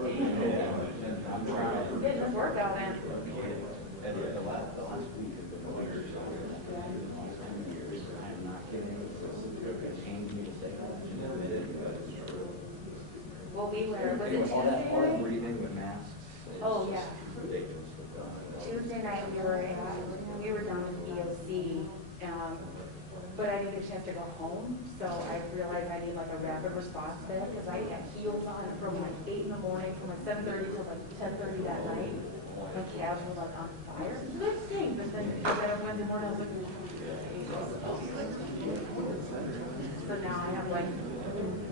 I'm trying. Getting this workout in. And the last week has been weird. I'm not kidding. It changed me to say, Well, we were, was it all that hard Tuesday? breathing with masks. Oh, yeah. Ridiculous. Tuesday night we were done with EOC, but I didn't get a chance to go home, so I realized I need like a rapid response bed because I had heels on from like 8 in the morning, from like 7:30 till like 10:30 that night. My calves were like on fire. Good thing, but then I got up Wednesday morning, I was like, so now I have like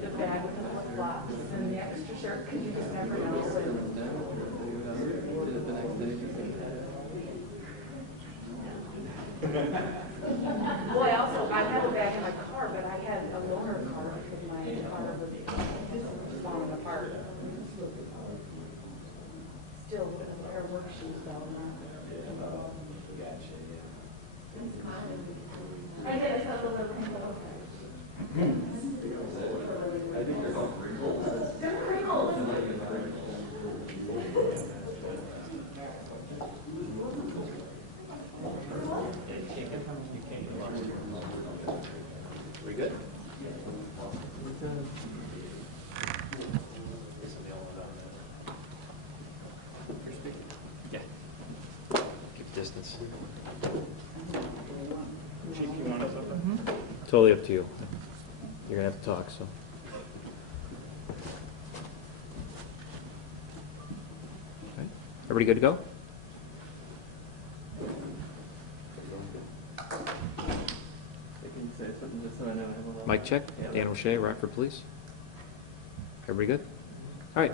the bag with the flip flops and the extra shirt because you just never know. Well, I had a bag in my car, but I had a loaner car because my car was falling apart. Still, her work shoes though. I did a little bit of We good? Yeah. Keep distance. Chief, you want us up there? Totally up to you. You're gonna have to talk, so. Okay. Everybody good to go? Mic check. Dan O'Shea, Rockford Police. Everybody good? All right.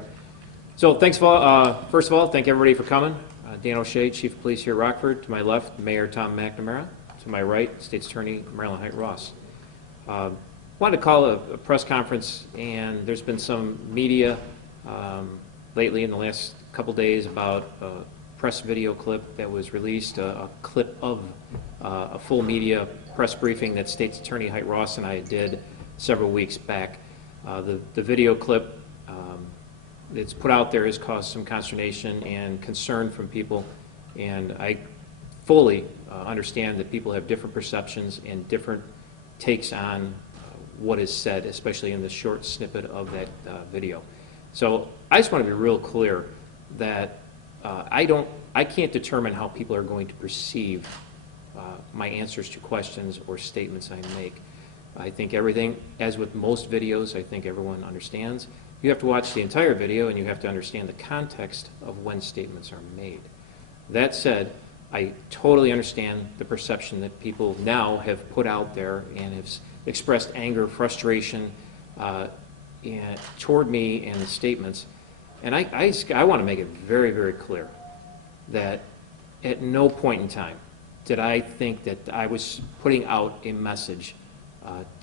So thanks first of all, thank everybody for coming. Dan O'Shea, Chief of Police here at Rockford. To my left, Mayor Tom McNamara. To my right, State's Attorney Marilyn Height-Ross. Wanted to call a press conference, and there's been some media lately in the last couple days about a press video clip that was released, a clip of a full media press briefing that State's Attorney Height-Ross and I did several weeks back. The video clip that's put out there has caused some consternation and concern from people, and I fully understand that people have different perceptions and different takes on what is said, especially in the short snippet of that video. So I just want to be real clear that I can't determine how people are going to perceive my answers to questions or statements I make. I think everything, as with most videos, I think everyone understands. You have to watch the entire video and you have to understand the context of when statements are made. That said, I totally understand the perception that people now have put out there and have expressed anger, frustration toward me and the statements. And I want to make it very, very clear that at no point in time did I think that I was putting out a message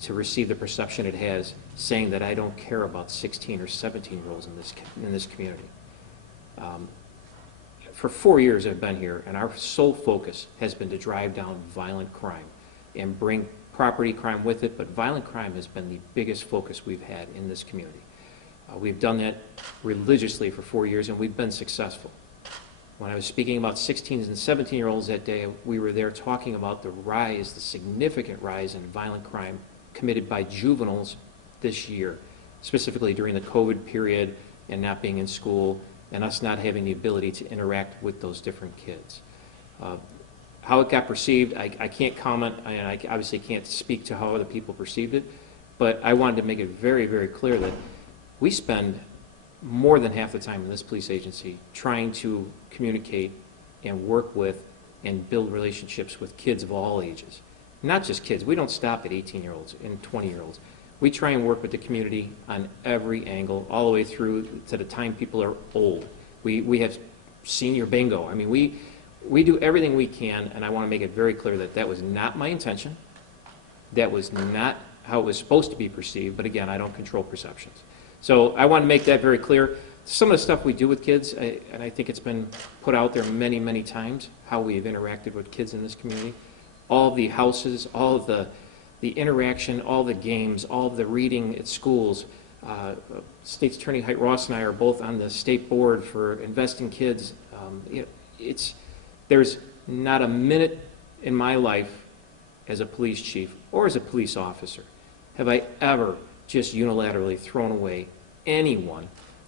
to receive the perception it has, saying that I don't care about 16 or 17-year-olds in this community. For 4 years I've been here, and our sole focus has been to drive down violent crime and bring property crime with it, but violent crime has been the biggest focus we've had in this community. We've done that religiously for 4 years, and we've been successful. When I was speaking about 16 and 17-year-olds that day, we were there talking about the significant rise in violent crime committed by juveniles this year, specifically during the COVID period and not being in school and us not having the ability to interact with those different kids. How it got perceived, I can't comment, and I obviously can't speak to how other people perceived it, but I wanted to make it very, very clear that we spend more than half the time in this police agency trying to communicate and work with and build relationships with kids of all ages. Not just kids. We don't stop at 18-year-olds and 20-year-olds. We try and work with the community on every angle, all the way through to the time people are old. We have senior bingo. I mean, we do everything we can, and I want to make it very clear that that was not my intention. That was not how it was supposed to be perceived, but again, I don't control perceptions. So I want to make that very clear. Some of the stuff we do with kids, and I think it's been put out there many, many times, how we've interacted with kids in this community. All of the houses, all of the interaction, all the games, all of the reading at schools, State's Attorney Height Ross and I are both on the state board for Invest in Kids. There's not a minute in my life as a police chief or as a police officer have I ever just unilaterally thrown away anyone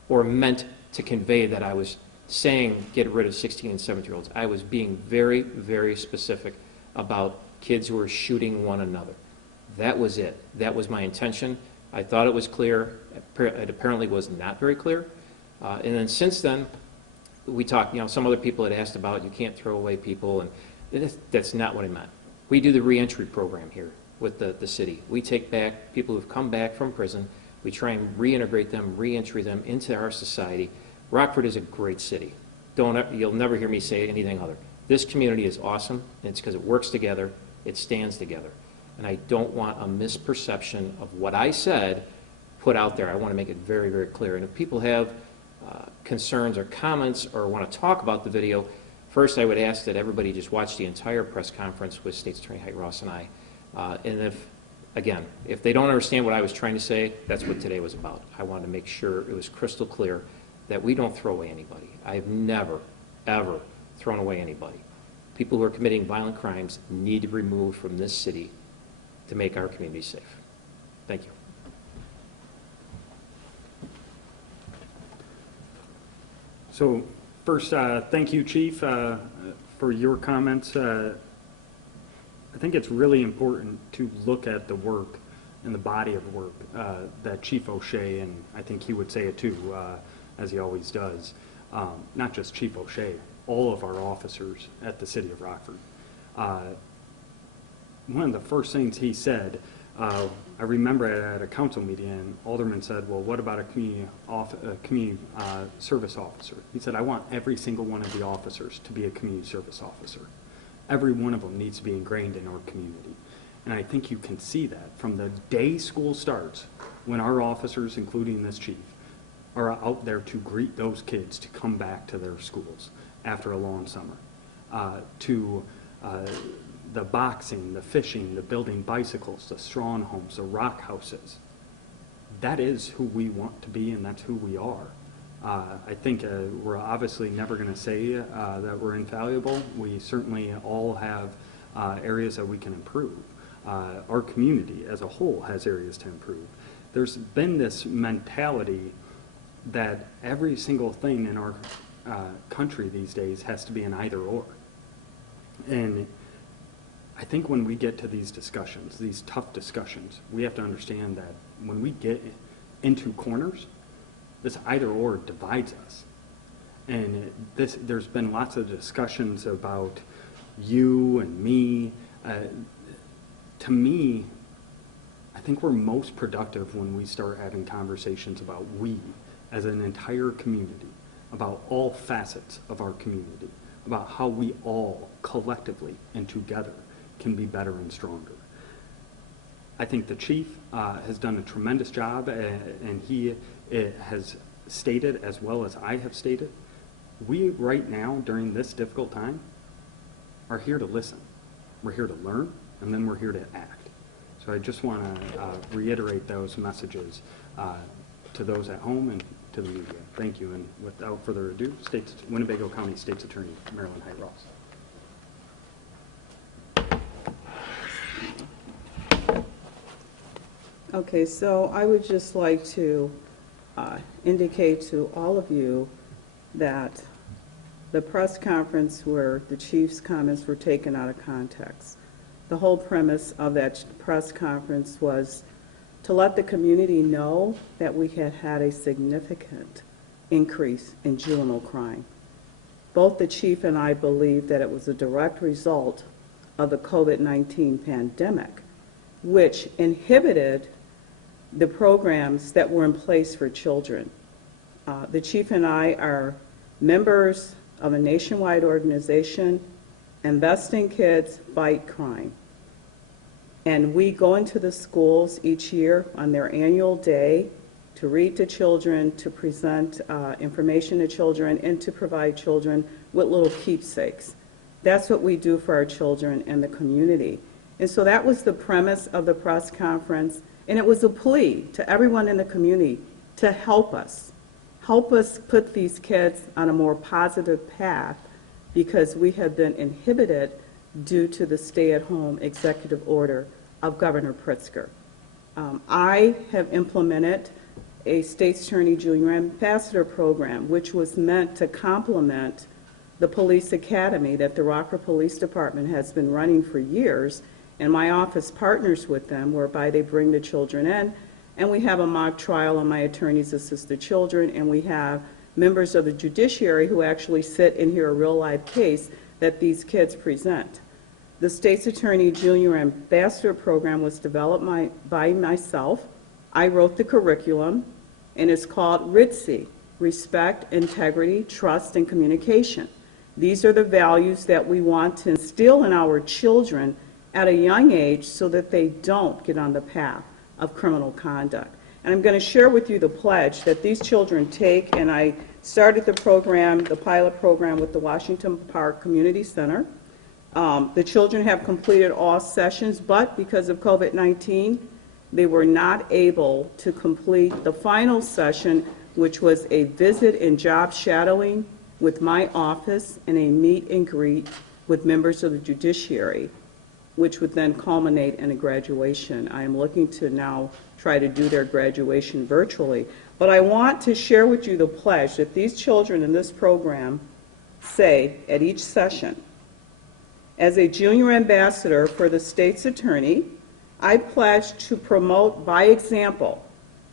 or meant to convey that I was saying get rid of 16 and 17-year-olds. I was being very, very specific about kids who were shooting one another. That was it. That was my intention. I thought it was clear. It apparently was not very clear. And then since then, we talked, some other people had asked about you can't throw away people, and that's not what I meant. We do the reentry program here with the city. We take back people who've come back from prison. We try and reintegrate them, reentry them into our society. Rockford is a great city. You'll never hear me say anything other. This community is awesome, and it's because it works together, it stands together. And I don't want a misperception of what I said put out there. I want to make it very, very clear. And if people have concerns or comments or want to talk about the video, first I would ask that everybody just watch the entire press conference with State's Attorney Height Ross and I. And if they don't understand what I was trying to say, that's what today was about. I wanted to make sure it was crystal clear that we don't throw away anybody. I've never, ever thrown away anybody. People who are committing violent crimes need to be removed from this city to make our community safe. Thank you. So first, thank you, Chief, for your comments. I think it's really important to look at the work and the body of work that Chief O'Shea, and I think he would say it too, as he always does, not just Chief O'Shea, all of our officers at the City of Rockford. One of the first things he said, I remember at a council meeting, and Alderman said, well, what about a community service officer? He said, I want every single one of the officers to be a community service officer. Every one of them needs to be ingrained in our community. And I think you can see that from the day school starts, when our officers, including this chief, are out there to greet those kids to come back to their schools after a long summer, to the boxing, the fishing, the building bicycles, the strawn homes, the rock houses. That is who we want to be, and that's who we are. I think we're obviously never going to say that we're infallible. We certainly all have areas that we can improve. Our community as a whole has areas to improve. There's been this mentality that every single thing in our country these days has to be an either or. And I think when we get to these discussions, these tough discussions, we have to understand that when we get into corners, this either or divides us. And there's been lots of discussions about you and me. To me, I think we're most productive when we start having conversations about we as an entire community, about all facets of our community, about how we all collectively and together can be better and stronger. I think the chief has done a tremendous job, and he has stated, as well as I have stated, we right now, during this difficult time, are here to listen. We're here to learn, and then we're here to act. So I just want to reiterate those messages to those at home and to the media. Thank you, and without further ado, Winnebago County State's Attorney, Marilyn Height Ross. Okay, so I would just like to indicate to all of you that the press conference where the chief's comments were taken out of context. The whole premise of that press conference was to let the community know that we had had a significant increase in juvenile crime. Both the chief and I believe that it was a direct result of the COVID-19 pandemic, which inhibited the programs that were in place for children. The chief and I are members of a nationwide organization, Invest in Kids, Fight Crime. And we go into the schools each year on their annual day to read to children, to present information to children, and to provide children with little keepsakes. That's what we do for our children and the community. And so that was the premise of the press conference. And it was a plea to everyone in the community to help us put these kids on a more positive path because we have been inhibited due to the stay-at-home executive order of Governor Pritzker. I have implemented a State's Attorney Junior Ambassador program, which was meant to complement the police academy that the Rockford Police Department has been running for years, and my office partners with them, whereby they bring the children in, and we have a mock trial, and my attorneys assist the children, and we have members of the judiciary who actually sit and hear a real live case that these kids present. The State's Attorney Junior Ambassador program was developed by myself. I wrote the curriculum, and it's called RITC, Respect, Integrity, Trust, and Communication. These are the values that we want to instill in our children at a young age so that they don't get on the path of criminal conduct. And I'm going to share with you the pledge that these children take, and I started the program, the pilot program, with the Washington Park Community Center. The children have completed all sessions, but because of COVID-19, they were not able to complete the final session, which was a visit and job shadowing with my office and a meet and greet with members of the judiciary, which would then culminate in a graduation. I am looking to now try to do their graduation virtually. But I want to share with you the pledge that these children in this program say at each session, as a junior ambassador for the state's attorney, I pledge to promote by example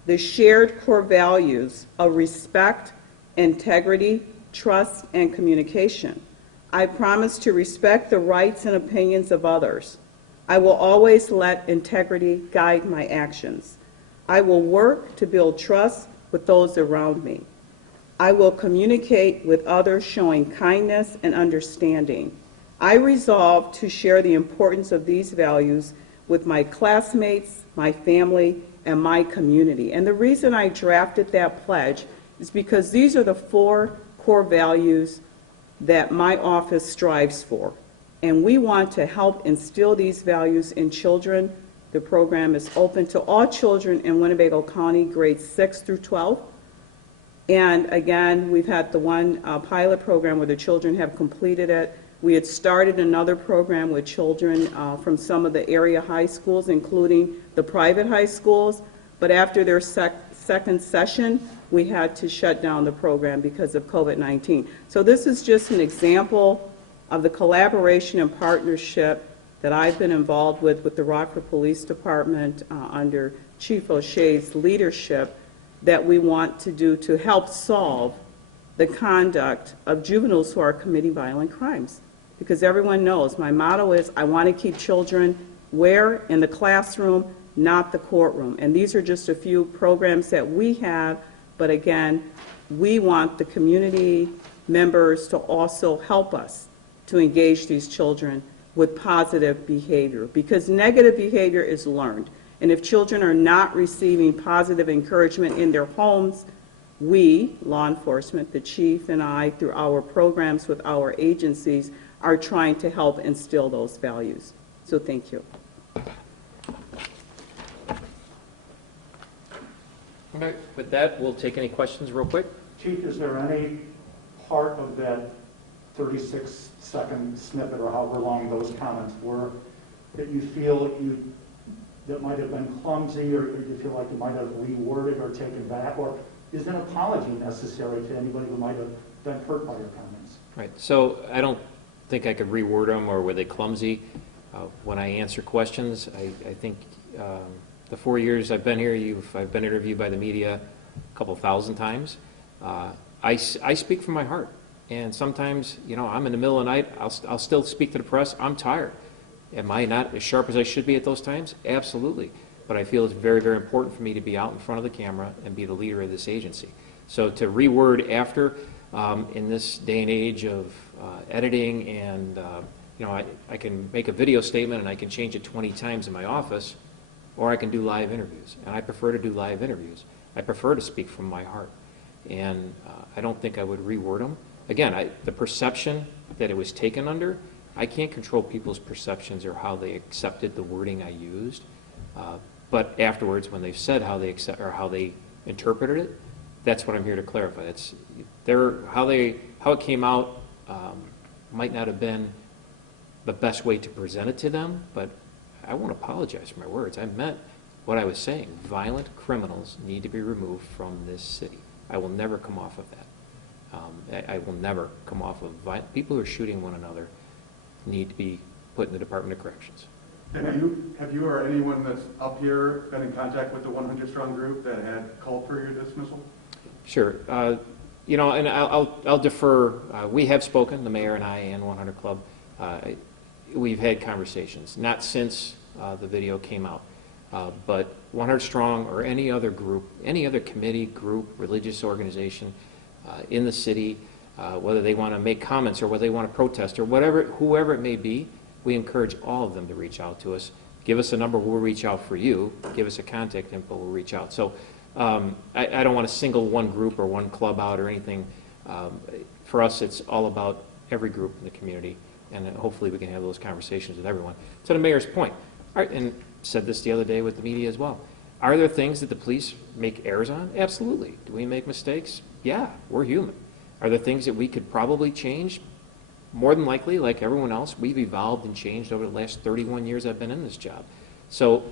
the shared core values of respect, integrity, trust, and communication. I promise to respect the rights and opinions of others. I will always let integrity guide my actions. I will work to build trust with those around me. I will communicate with others showing kindness and understanding. I resolve to share the importance of these values with my classmates, my family, and my community. And the reason I drafted that pledge is because these are the 4 core values that my office strives for. And we want to help instill these values in children. The program is open to all children in Winnebago County, grades 6 through 12. And again, we've had the one pilot program where the children have completed it. We had started another program with children from some of the area high schools, including the private high schools. But after their second session, we had to shut down the program because of COVID-19. So this is just an example of the collaboration and partnership that I've been involved with the Rockford Police Department under Chief O'Shea's leadership that we want to do to help solve the conduct of juveniles who are committing violent crimes. Because everyone knows my motto is I want to keep children where? In the classroom, not the courtroom. And these are just a few programs that we have, but again, we want the community members to also help us to engage these children with positive behavior, because negative behavior is learned. And if children are not receiving positive encouragement in their homes, we, law enforcement, the chief and I, through our programs with our agencies, are trying to help instill those values. So thank you. Okay, with that, we'll take any questions real quick. Chief, is there any part of that 36-second snippet or however long those comments were that you feel that might have been clumsy, or you feel like you might have reworded or taken back, or is an apology necessary to anybody who might have been hurt by your comments? Right, so I don't think I could reword them, or were they clumsy. When I answer questions, I think the 4 years I've been here, I've been interviewed by the media a couple thousand times. I speak from my heart, and sometimes, you know, I'm in the middle of the night, I'll still speak to the press. I'm tired. Am I not as sharp as I should be at those times? Absolutely. But I feel it's very, very important for me to be out in front of the camera and be the leader of this agency. So to reword after, in this day and age of editing and, you know, I can make a video statement and I can change it 20 times in my office, or I can do live interviews. And I prefer to do live interviews. I prefer to speak from my heart. And I don't think I would reword them. Again, the perception that it was taken under, I can't control people's perceptions or how they accepted the wording I used. But afterwards, when they've said how they accept, or how they interpreted it, that's what I'm here to clarify. It's how it came out might not have been the best way to present it to them, but I won't apologize for my words. I meant what I was saying. Violent criminals need to be removed from this city. I will never come off of that. I will never come off of people who are shooting one another need to be put in the Department of Corrections. And have you or anyone that's up here been in contact with the 100 Strong group that had called for your dismissal? Sure. You know, and I'll defer. We have spoken, the mayor and I and 100 Club. We've had conversations, not since the video came out, but 100 Strong or any other group, any other committee, group, religious organization in the city, whether they want to make comments or whether they want to protest or whatever, whoever it may be, we encourage all of them to reach out to us. Give us a number, we'll reach out for you. Give us a contact info, we'll reach out. So I don't want to single one group or one club out or anything. For us, it's all about every group in the community, and hopefully we can have those conversations with everyone. To the mayor's point, all right, and said this the other day with the media as well. Are there things that the police make errors on? Absolutely. Do we make mistakes? Yeah, we're human. Are there things that we could probably change? More than likely, like everyone else, we've evolved and changed over the last 31 years I've been in this job. So,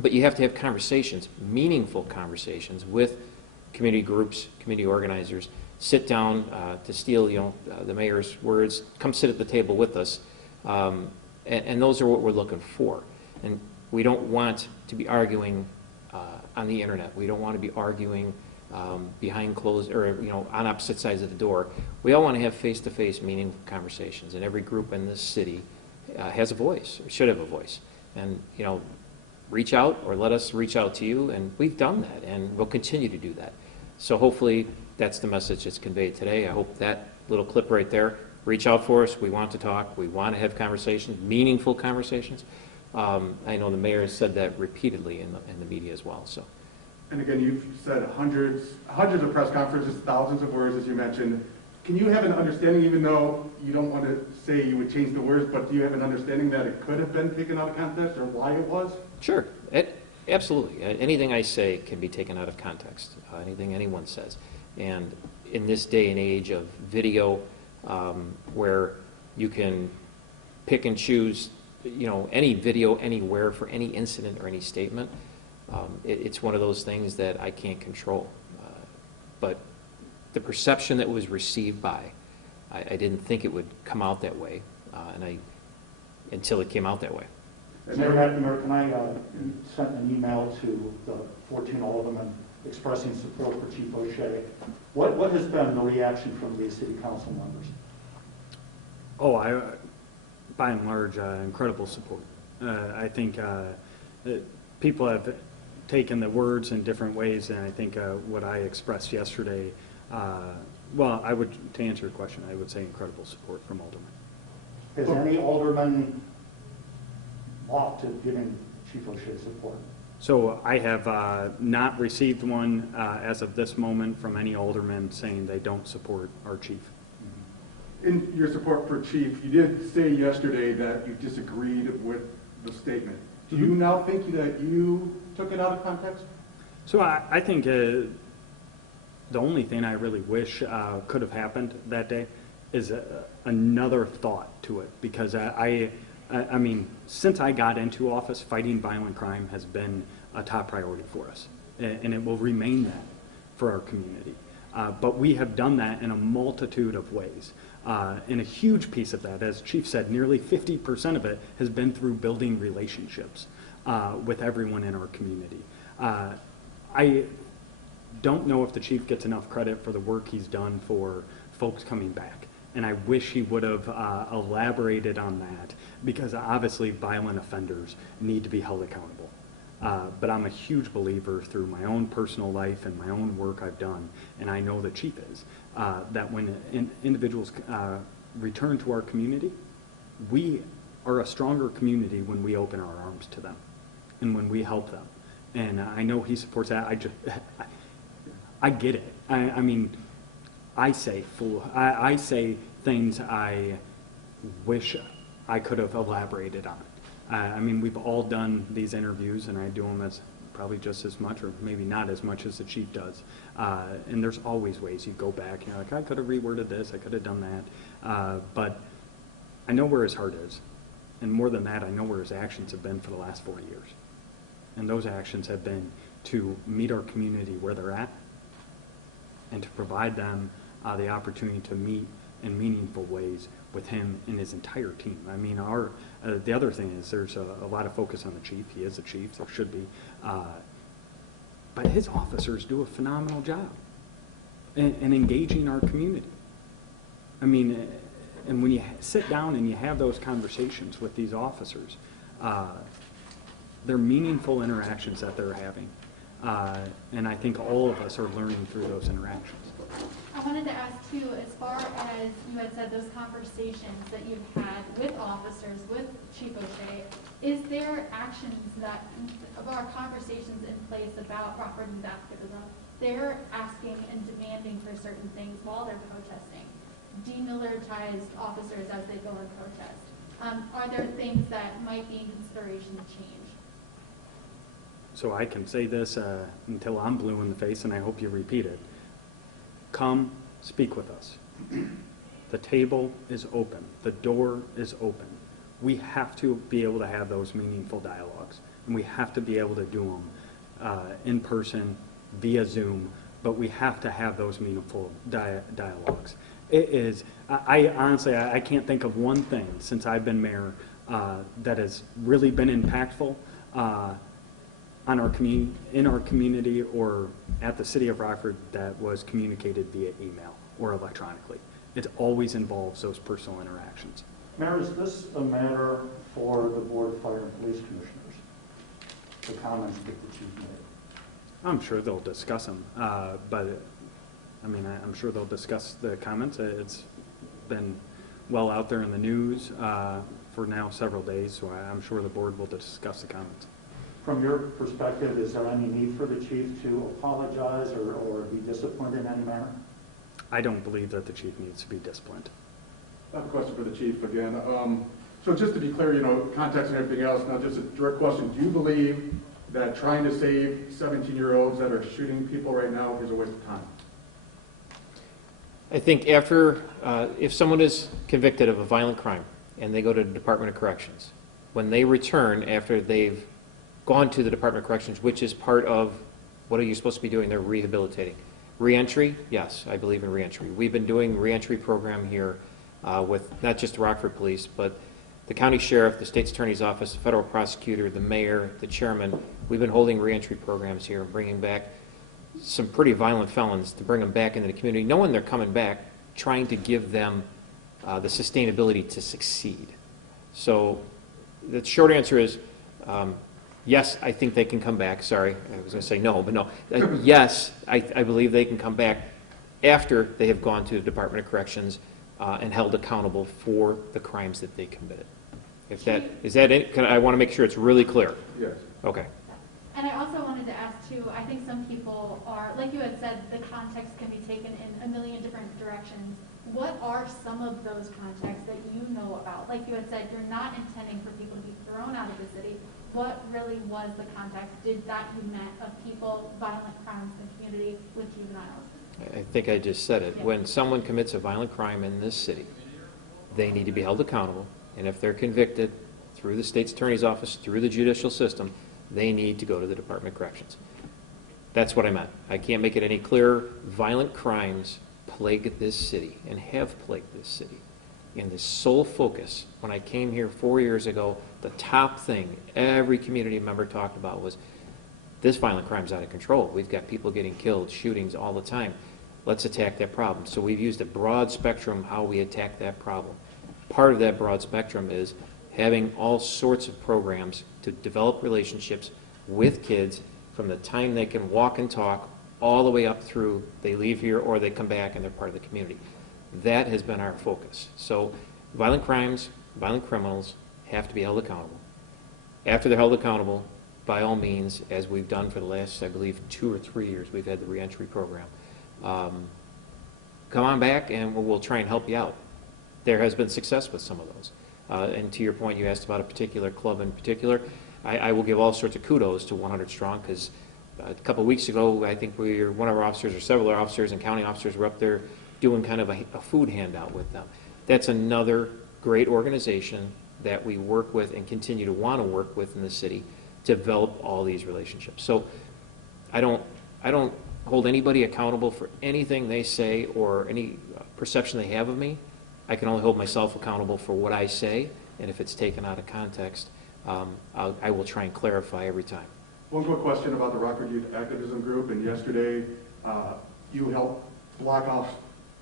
but you have to have conversations, meaningful conversations with community groups, community organizers. Sit down, to steal, you know, the mayor's words, come sit at the table with us. And those are what we're looking for. And we don't want to be arguing on the internet. We don't want to be arguing behind closed, or, you know, on opposite sides of the door. We all want to have face-to-face meaningful conversations, and every group in this city has a voice, or should have a voice. And, you know, reach out, or let us reach out to you, and we've done that, and we'll continue to do that. So hopefully that's the message that's conveyed today. I hope that little clip right there, reach out for us. We want to talk. We want to have conversations, meaningful conversations. I know the mayor has said that repeatedly in the media as well. So. And again, you've said hundreds of press conferences, thousands of words, as you mentioned. Can you have an understanding, even though you don't want to say you would change the words, but do you have an understanding that it could have been taken out of context, or why it was? Sure, Absolutely. Anything I say can be taken out of context, anything anyone says. And in this day and age of video, where you can pick and choose, you know, any video anywhere for any incident or any statement, it's one of those things that I can't control. But the perception that was received by, I didn't think it would come out that way, until it came out that way. Mayor, can I send an email to the 14 aldermen expressing support for Chief O'Shea? What has been the reaction from the city council members? Oh, by and large, incredible support. I think people have taken the words in different ways, and I think what I expressed yesterday, well, to answer your question, I would say incredible support from aldermen. Has any alderman balked to giving Chief O'Shea support? So I have not received one as of this moment from any alderman saying they don't support our chief. In your support for Chief, you did say yesterday that you disagreed with the statement. Do you now think that you took it out of context? So I think the only thing I really wish could have happened that day is another thought to it, because I mean, since I got into office, fighting violent crime has been a top priority for us, and it will remain that for our community. But we have done that in a multitude of ways. And a huge piece of that, as Chief said, nearly 50% of it has been through building relationships with everyone in our community. I don't know if the Chief gets enough credit for the work he's done for folks coming back. And I wish he would have elaborated on that, because obviously violent offenders need to be held accountable. But I'm a huge believer through my own personal life and my own work I've done, and I know the Chief is, that when individuals return to our community, we are a stronger community when we open our arms to them and when we help them. And I know he supports that. I get it. I mean, I say things I wish I could have elaborated on. I mean, we've all done these interviews, and I do them as probably just as much, or maybe not as much as the chief does. And there's always ways you go back, you know, like, I could have reworded this, I could have done that. But I know where his heart is. And more than that, I know where his actions have been for the last 4 years. And those actions have been to meet our community where they're at and to provide them the opportunity to meet in meaningful ways with him and his entire team. I mean, the other thing is there's a lot of focus on the chief. He is the chief, there should be. But his officers do a phenomenal job in engaging our community. I mean, and when you sit down and you have those conversations with these officers, they're meaningful interactions that they're having. And I think all of us are learning through those interactions. I wanted to ask too, as far as you had said, those conversations that you've had with officers, with Chief O'Shea, is there actions that, of our conversations in place about Rockford and activism, they're asking and demanding for certain things while they're protesting, demilitarized officers as they go and protest. Are there things that might be in consideration to change? So I can say this until I'm blue in the face, and I hope you repeat it. Come speak with us. The table is open. The door is open. We have to be able to have those meaningful dialogues, and we have to be able to do them in person, via Zoom, but we have to have those meaningful dialogues. It is, I honestly, I can't think of one thing since I've been mayor that has really been impactful on our community, in our community, or at the city of Rockford that was communicated via email or electronically. It always involves those personal interactions. Mayor, is this a matter for the Board of Fire and Police Commissioners, the comments that the chief made? I'm sure they'll discuss them, but I mean, I'm sure they'll discuss the comments. It's been well out there in the news for now several days, so I'm sure the board will discuss the comments. From your perspective, is there any need for the chief to apologize or be disciplined in any manner? I don't believe that the chief needs to be disciplined. I have a question for the chief again. So just to be clear, you know, context and everything else, now just a direct question. Do you believe that trying to save 17-year-olds that are shooting people right now is a waste of time? I think after, if someone is convicted of a violent crime and they go to the Department of Corrections, when they return after they've gone to the Department of Corrections, which is part of what are you supposed to be doing? They're rehabilitating. Reentry, yes, I believe in reentry. We've been doing reentry program here with not just the Rockford Police, but the county sheriff, the state's attorney's office, the federal prosecutor, the mayor, the chairman. We've been holding reentry programs here and bringing back some pretty violent felons to bring them back into the community, knowing they're coming back, trying to give them the sustainability to succeed. So the short answer is, yes, I think they can come back. Sorry, I was going to say no, but no. Yes, I believe they can come back after they have gone to the Department of Corrections and held accountable for the crimes that they committed. If that is that it? I want to make sure it's really clear. Yes. Okay. And I also wanted to ask too, I think some people are, like you had said, the context can be taken in a million different directions. What are some of those contexts that you know about? Like you had said, you're not intending for people to be thrown out of the city. What really was the context? Did that you meant of people, violent crimes in the community with juveniles? I think I just said it. Yeah. When someone commits a violent crime in this city, they need to be held accountable. And if they're convicted through the state's attorney's office, through the judicial system, they need to go to the Department of Corrections. That's what I meant. I can't make it any clearer. Violent crimes plague this city and have plagued this city. And the sole focus, when I came here 4 years ago, the top thing every community member talked about was this violent crime's out of control. We've got people getting killed, shootings all the time. Let's attack that problem. So we've used a broad spectrum how we attack that problem. Part of that broad spectrum is having all sorts of programs to develop relationships with kids from the time they can walk and talk all the way up through they leave here or they come back and they're part of the community. That has been our focus. So violent crimes, violent criminals have to be held accountable. After they're held accountable, by all means, as we've done for the last, I believe, 2 or 3 years, we've had the reentry program. Come on back and we'll try and help you out. There has been success with some of those. And to your point, you asked about a particular club in particular. I will give all sorts of kudos to 100 Strong, because a couple of weeks ago, I think one of our officers or several officers and county officers were up there doing kind of a food handout with them. That's another great organization that we work with and continue to want to work with in the city to develop all these relationships. So I don't hold anybody accountable for anything they say or any perception they have of me. I can only hold myself accountable for what I say, and if it's taken out of context, I will try and clarify every time. One quick question about the Rockford Youth Activism Group, and yesterday you helped block off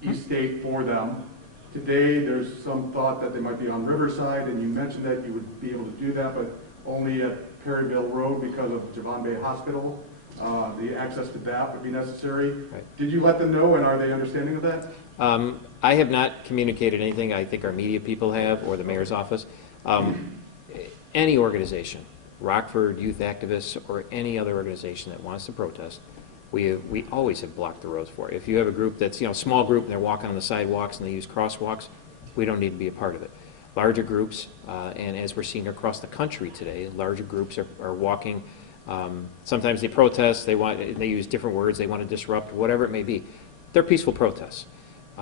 East State for them. Today there's some thought that they might be on Riverside, and you mentioned that you would be able to do that, but only at Perryville Road because of Javon Bay Hospital. The access to that would be necessary. Right. Did you let them know, and are they understanding of that? I have not communicated anything. I think our media people have, or the mayor's office. Any organization, Rockford Youth Activists, or any other organization that wants to protest, we always have blocked the roads for it. If you have a group that's, a small group and they're walking on the sidewalks and they use crosswalks, we don't need to be a part of it. Larger groups, and as we're seeing across the country today, larger groups are walking. Sometimes they protest, they use different words, they want to disrupt, whatever it may be. They're peaceful protests.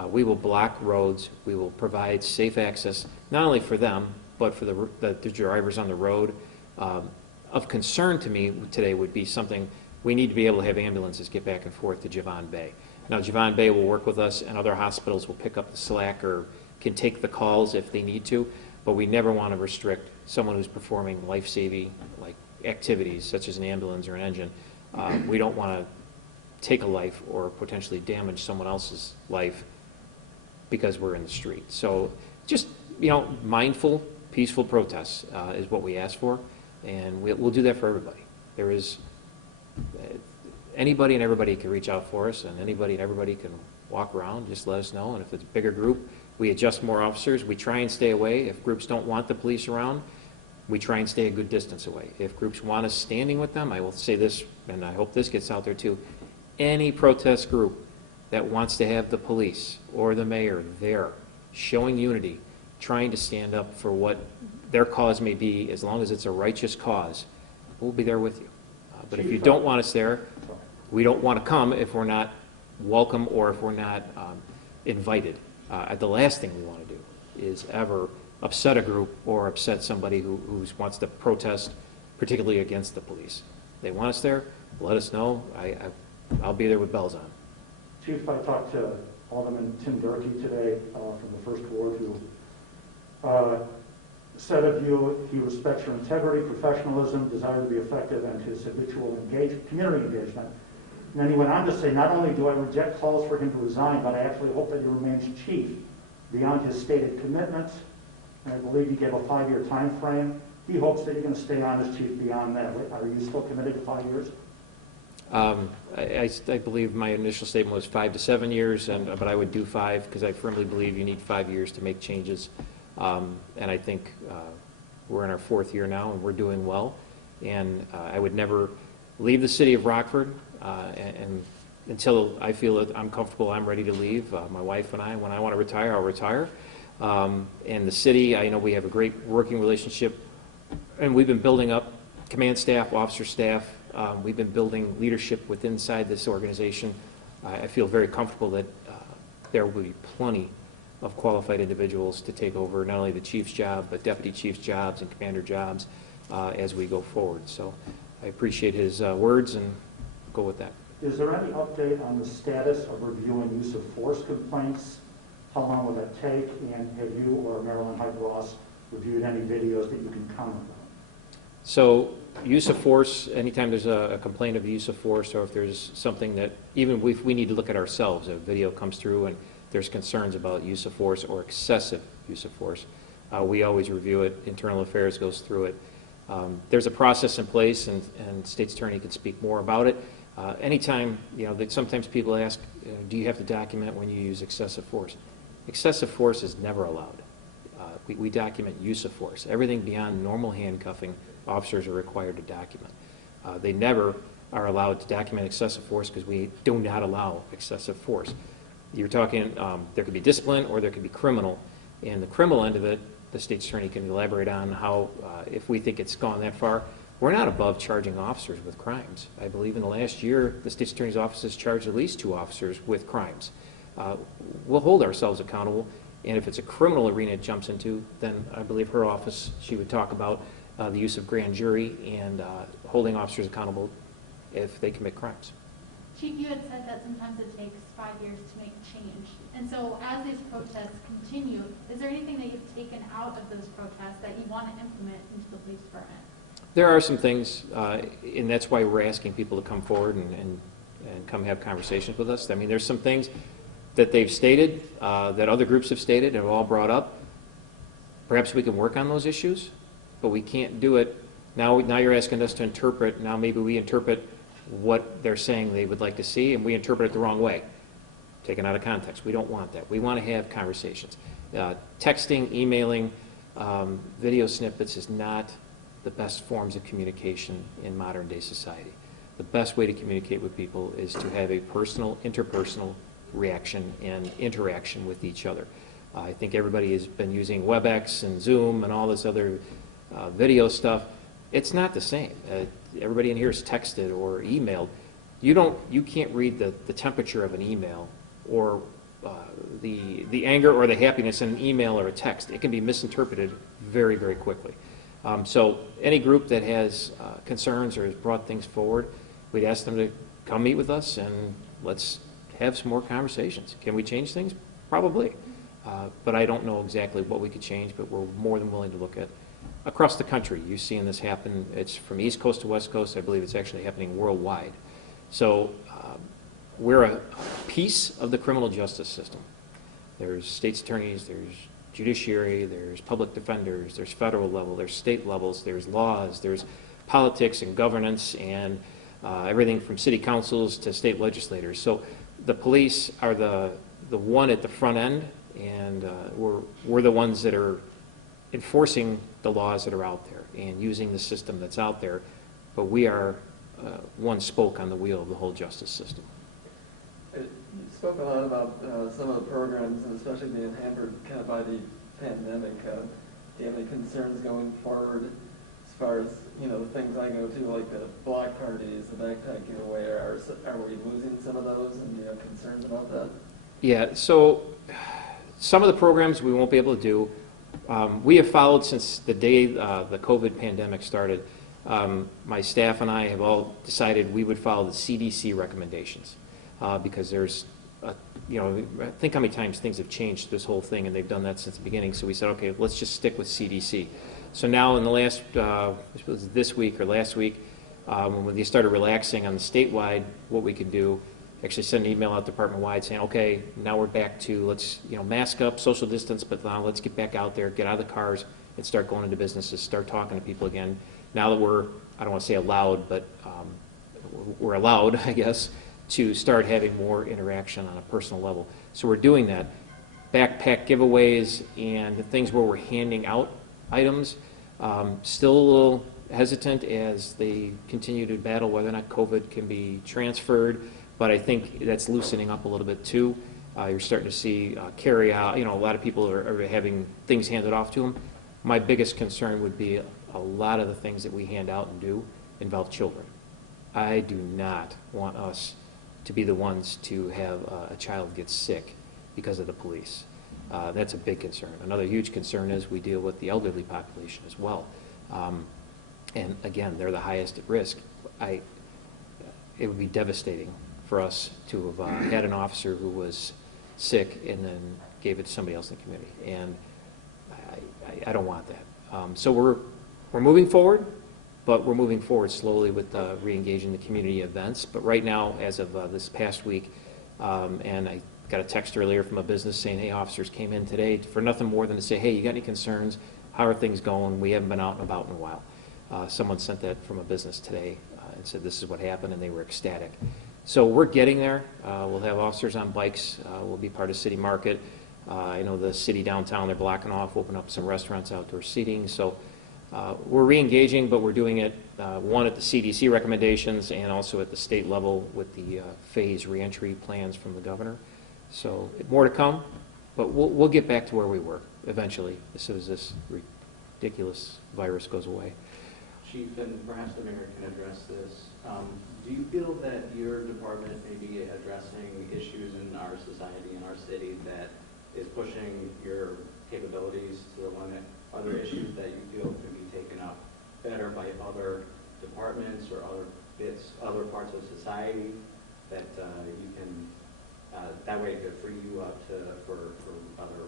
We will block roads, we will provide safe access, not only for them, but for the drivers on the road. Of concern to me today would be something, we need to be able to have ambulances get back and forth to Javon Bay. Now, Javon Bay will work with us, and other hospitals will pick up the slack or can take the calls if they need to, but we never want to restrict someone who's performing life-saving activities, such as an ambulance or an engine. We don't want to take a life or potentially damage someone else's life because we're in the street. So just, mindful, peaceful protests is what we ask for, and we'll do that for everybody. There is, anybody and everybody can reach out for us, and anybody and everybody can walk around, just let us know, and if it's a bigger group, we adjust more officers. We try and stay away. If groups don't want the police around, we try and stay a good distance away. If groups want us standing with them, I will say this, and I hope this gets out there too, any protest group that wants to have the police or the mayor there, showing unity, trying to stand up for what their cause may be, as long as it's a righteous cause, we'll be there with you. But if you don't want us there, we don't want to come if we're not welcome or if we're not invited. The last thing we want to do is ever upset a group or upset somebody who wants to protest, particularly against the police. They want us there, let us know. I'll be there with bells on. Chief, I talked to Alderman Tim Durkee today from the First Ward, who said of you, he respects your integrity, professionalism, desire to be effective, and his habitual community engagement. And then he went on to say, not only do I reject calls for him to resign, but I actually hope that he remains chief beyond his stated commitments. And I believe he gave a 5-year time frame. He hopes that you're going to stay on as chief beyond that. Are you still committed to 5 years? I believe my initial statement was 5 to 7 years, but I would do 5 because I firmly believe you need 5 years to make changes. And I think we're in our 4th year now, and we're doing well. And I would never leave the city of Rockford and until I feel that I'm comfortable, I'm ready to leave. My wife and I, when I want to retire, I'll retire. And the city, I know we have a great working relationship, and we've been building up command staff, officer staff. We've been building leadership within inside this organization. I feel very comfortable that there will be plenty of qualified individuals to take over not only the chief's job, but deputy chief's jobs and commander jobs as we go forward. So I appreciate his words and go with that. Is there any update on the status of reviewing use of force complaints? How long will that take? And have you or Marilyn Hyde-Ross reviewed any videos that you can comment on? So use of force, anytime there's a complaint of use of force, or if there's something that, even if we need to look at ourselves, a video comes through and there's concerns about use of force or excessive use of force, we always review it. Internal Affairs goes through it. There's a process in place, and State's Attorney can speak more about it. Anytime, that sometimes people ask, do you have to document when you use excessive force? Excessive force is never allowed. We document use of force. Everything beyond normal handcuffing, officers are required to document. They never are allowed to document excessive force because we do not allow excessive force. You're talking, there could be discipline or there could be criminal. And the criminal end of it, the state's attorney can elaborate on how, if we think it's gone that far, we're not above charging officers with crimes. I believe in the last year, the state's attorney's office has charged at least 2 officers with crimes. We'll hold ourselves accountable, and if it's a criminal arena it jumps into, then I believe her office, she would talk about the use of grand jury and holding officers accountable if they commit crimes. Chief, you had said that sometimes it takes 5 years to make change. And so as these protests continue, is there anything that you've taken out of those protests that you want to implement into the police department? There are some things, and that's why we're asking people to come forward and come have conversations with us. I mean, there's some things that they've stated, that other groups have stated, and have all brought up. Perhaps we can work on those issues, but we can't do it. Now you're asking us to interpret, now maybe we interpret what they're saying they would like to see, and we interpret it the wrong way, taken out of context. We don't want that. We want to have conversations. Texting, emailing, video snippets is not the best forms of communication in modern day society. The best way to communicate with people is to have a personal, interpersonal reaction and interaction with each other. I think everybody has been using WebEx and Zoom and all this other video stuff. It's not the same. Everybody in here is texted or emailed. You can't read the temperature of an email or the anger or the happiness in an email or a text. It can be misinterpreted very, very quickly. So any group that has concerns or has brought things forward, we'd ask them to come meet with us and let's have some more conversations. Can we change things? Probably. But I don't know exactly what we could change, but we're more than willing to look at across the country. You're seeing this happen. It's from East Coast to West Coast. I believe it's actually happening worldwide. So we're a piece of the criminal justice system. There's state's attorneys, there's judiciary, there's public defenders, there's federal level, there's state levels, there's laws, there's politics and governance and everything from city councils to state legislators. So the police are the one at the front end, and we're the ones that are enforcing the laws that are out there and using the system that's out there, but we are one spoke on the wheel of the whole justice system. You spoke a lot about some of the programs, and especially being hampered kind of by the pandemic. Do you have any concerns going forward as far as, the things I go to, like the block parties, the backpack giveaway? Are we losing some of those, and do you have concerns about that? Yeah, so some of the programs we won't be able to do. We have followed since the day the COVID pandemic started. My staff and I have all decided we would follow the CDC recommendations because there's, think how many times things have changed this whole thing, and they've done that since the beginning. So we said, okay, let's just stick with CDC. So now in the last, this week or last week, when they started relaxing on the statewide, what we could do, actually send an email out department-wide saying, okay, now we're back to, let's, mask up, social distance, but now let's get back out there, get out of the cars, and start going into businesses, start talking to people again. Now that we're, I don't want to say allowed, but we're allowed, I guess, to start having more interaction on a personal level. So we're doing that. Backpack giveaways and things where we're handing out items, still a little hesitant as they continue to battle whether or not COVID can be transferred, but I think that's loosening up a little bit too. You're starting to see carry out, a lot of people are having things handed off to them. My biggest concern would be a lot of the things that we hand out and do involve children. I do not want us to be the ones to have a child get sick because of the police. That's a big concern. Another huge concern is we deal with the elderly population as well. And again, they're the highest at risk. It would be devastating for us to have had an officer who was sick and then gave it to somebody else in the community. And I don't want that. So we're moving forward, but we're moving forward slowly with re-engaging the community events. But right now, as of this past week, and I got a text earlier from a business saying, hey, officers came in today for nothing more than to say, hey, you got any concerns? How are things going? We haven't been out and about in a while. Someone sent that from a business today and said this is what happened, and they were ecstatic. So we're getting there. We'll have officers on bikes. We'll be part of City Market. I know the city downtown, they're blocking off, open up some restaurants, outdoor seating. So we're re-engaging, but we're doing it, one, at the CDC recommendations and also at the state level with the phase reentry plans from the governor. So more to come, But we'll get back to where we were eventually, as soon as this ridiculous virus goes away. Chief, and perhaps the mayor can address this. Do you feel that your department may be addressing issues in our society, in our city, that is pushing your capabilities to the limit? Are there issues that you feel can be taken up better by other departments or other parts of society that you can, that way it could free you up for other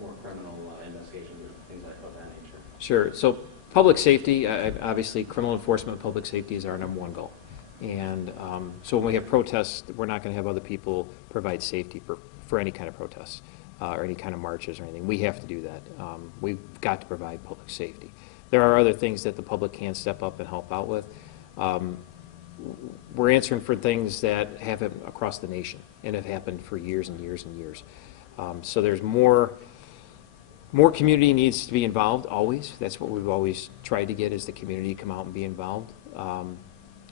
more criminal investigations or things like of that nature? Sure. So public safety, obviously criminal enforcement, public safety is our #1 goal. And so when we have protests, we're not going to have other people provide safety for any kind of protests or any kind of marches or anything. We have to do that. We've got to provide public safety. There are other things that the public can step up and help out with. We're answering for things that happen across the nation and have happened for years and years and years. So there's more community needs to be involved, always. That's what we've always tried to get, is the community to come out and be involved.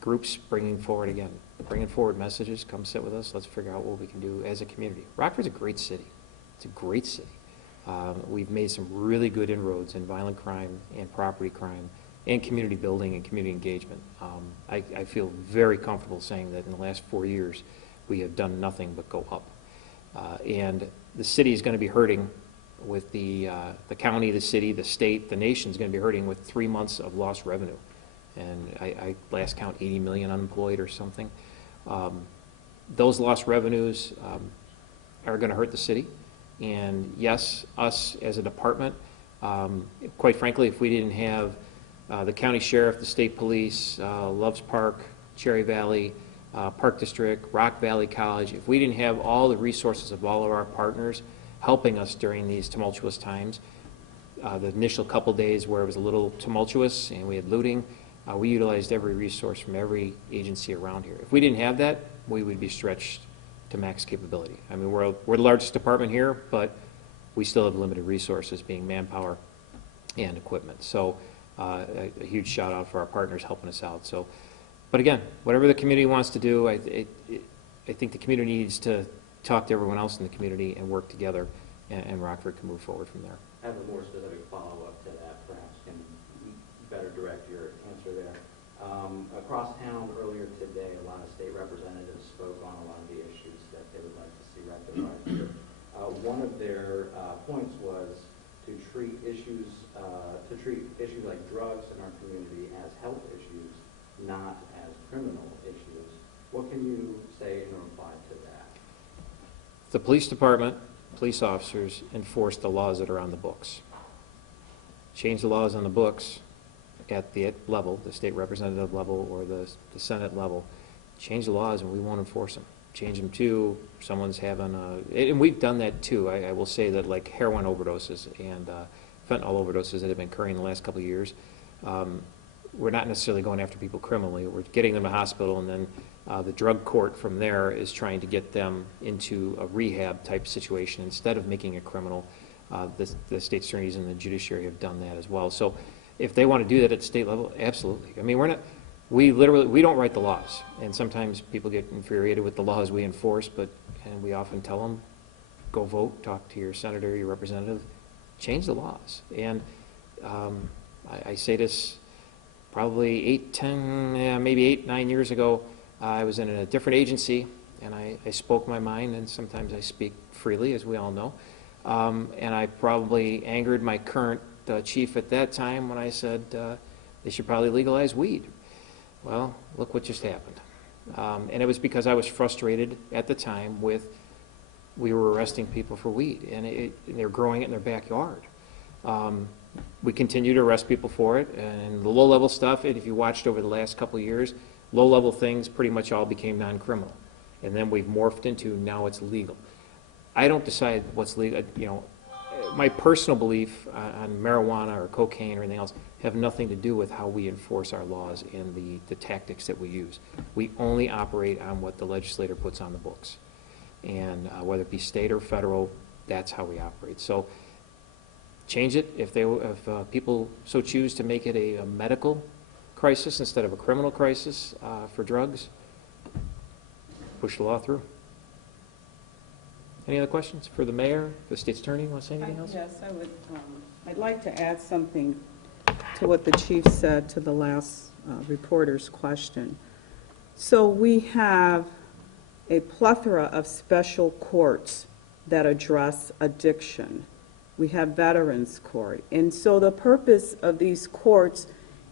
Groups bringing forward messages, come sit with us, let's figure out what we can do as a community. Rockford's a great city. It's a great city. We've made some really good inroads in violent crime and property crime and community building and community engagement. I feel very comfortable saying that in the last 4 years, we have done nothing but go up. And the city is going to be hurting with the county, the city, the state, the nation is going to be hurting with 3 months of lost revenue. And I last count 80 million unemployed or something. Those lost revenues are going to hurt the city. And yes, us as a department, quite frankly, if we didn't have the county sheriff, the state police, Loves Park, Cherry Valley, Park District, Rock Valley College, if we didn't have all the resources of all of our partners helping us during these tumultuous times, the initial couple days where it was a little tumultuous and we had looting, we utilized every resource from every agency around here. If we didn't have that, we would be stretched to max capability. I mean, we're the largest department here, but we still have limited resources, being manpower and equipment. So a huge shout out for our partners helping us out. So, but again, whatever the community wants to do, I think the community needs to talk to everyone else in the community and work together, and Rockford can move forward from there. I have a more specific follow-up to that, perhaps can better direct your answer there. Across town earlier today, a lot of state representatives spoke on a lot of the issues that they would like to see rectified here. One of their points was to treat issues like drugs in our community as health issues, not as criminal issues. What can you say in reply to that? The police department, police officers enforce the laws that are on the books. Change the laws on the books at the level, the state representative level or the Senate level, change the laws and we won't enforce them. Change them to someone's having and we've done that too. I will say that, like heroin overdoses and fentanyl overdoses that have been occurring the last couple of years, we're not necessarily going after people criminally. We're getting them to hospital, and then the drug court from there is trying to get them into a rehab type situation instead of making it criminal. The state attorneys and the judiciary have done that as well. So if they want to do that at the state level, absolutely. I mean, we don't write the laws, and sometimes people get infuriated with the laws we enforce, and we often tell them, go vote, talk to your senator, your representative, change the laws. And I say this probably 8, 9 years ago. I was in a different agency, and I spoke my mind, and sometimes I speak freely, as we all know. And I probably angered my current chief at that time when I said they should probably legalize weed. Well, look what just happened. And it was because I was frustrated at the time with, we were arresting people for weed, and they're growing it in their backyard. We continue to arrest people for it, and the low-level stuff, and if you watched over the last couple of years, low-level things pretty much all became non-criminal. And then we've morphed into, now it's legal. I don't decide what's legal. You know, my personal belief on marijuana or cocaine or anything else have nothing to do with how we enforce our laws and the tactics that we use. We only operate on what the legislator puts on the books. And whether it be state or federal, that's how we operate. So change it if people so choose to make it a medical crisis instead of a criminal crisis for drugs. Push the law through. Any other questions for the mayor, the state's attorney? Want to say anything else? Yes, I would, I'd like to add something to what the chief said to the last reporter's question. So we have a plethora of special courts that address addiction. We have Veterans Court. And so the purpose of these courts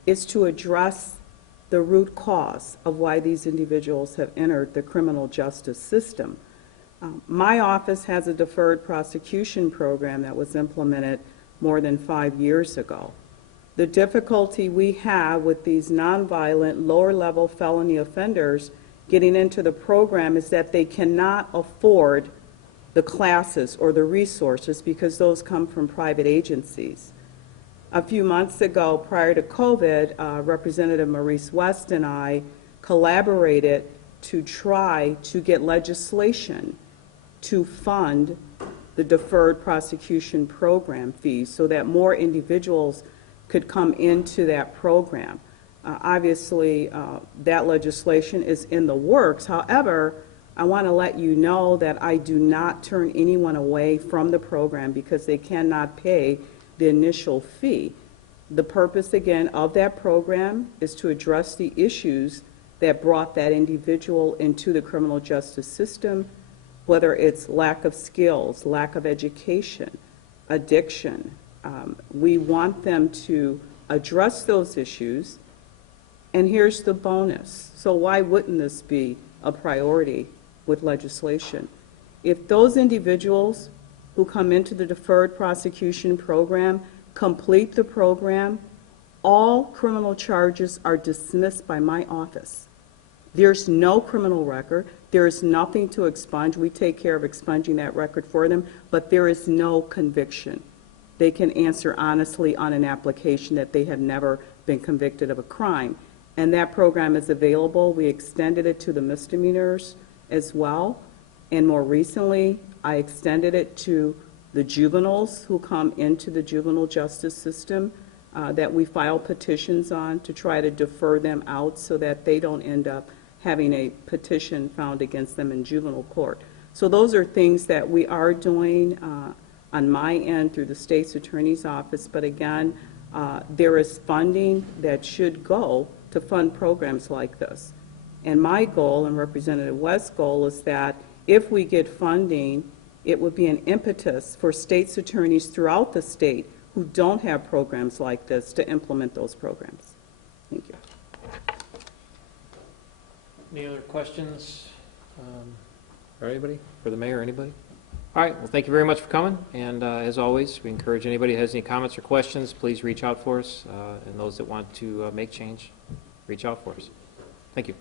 is to address the root cause of why these individuals have entered the criminal justice system. My office has a deferred prosecution program that was implemented more than 5 years ago. The difficulty we have with these nonviolent, lower-level felony offenders getting into the program is that they cannot afford the classes or the resources because those come from private agencies. A few months ago, prior to COVID, Representative Maurice West and I collaborated to try to get legislation to fund the deferred prosecution program fees so that more individuals could come into that program. Obviously, that legislation is in the works. However, I want to let you know that I do not turn anyone away from the program because they cannot pay the initial fee. The purpose, again, of that program is to address the issues that brought that individual into the criminal justice system, whether it's lack of skills, lack of education, addiction. We want them to address those issues, and here's the bonus. So why wouldn't this be a priority with legislation? If those individuals who come into the deferred prosecution program complete the program, all criminal charges are dismissed by my office. There's no criminal record. There is nothing to expunge. We take care of expunging that record for them, but there is no conviction. They can answer honestly on an application that they have never been convicted of a crime. And that program is available. We extended it to the misdemeanors as well. And more recently, I extended it to the juveniles who come into the juvenile justice system that we file petitions on to try to defer them out so that they don't end up having a petition found against them in juvenile court. So those are things that we are doing on my end through the state's attorney's office. But again, there is funding that should go to fund programs like this. And my goal and Representative West's goal is that if we get funding, it would be an impetus for state's attorneys throughout the state who don't have programs like this to implement those programs. Thank you. Any other questions for anybody, for the mayor, anybody? All right, well, thank you very much for coming, and as always, we encourage anybody who has any comments or questions, please reach out for us, and those that want to make change, reach out for us. Thank you.